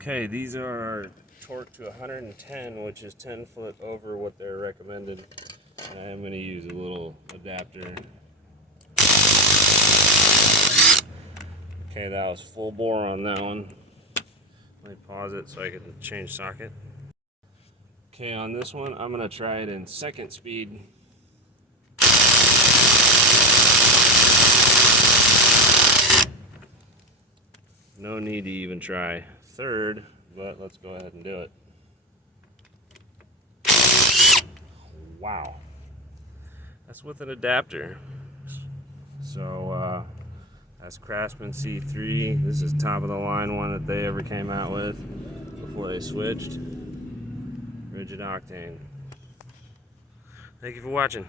Okay, these are torqued to 110, which is 10 foot over what they're recommended. And I am going to use a little adapter. Okay, that was full bore on that one. Let me pause it so I can change socket. Okay, on this one, I'm going to try it in second speed. No need to even try third, but let's go ahead and do it. Wow. That's with an adapter. So that's Craftsman C3. This is top of the line one that they ever came out with before they switched. Ridgid octane. Thank you for watching.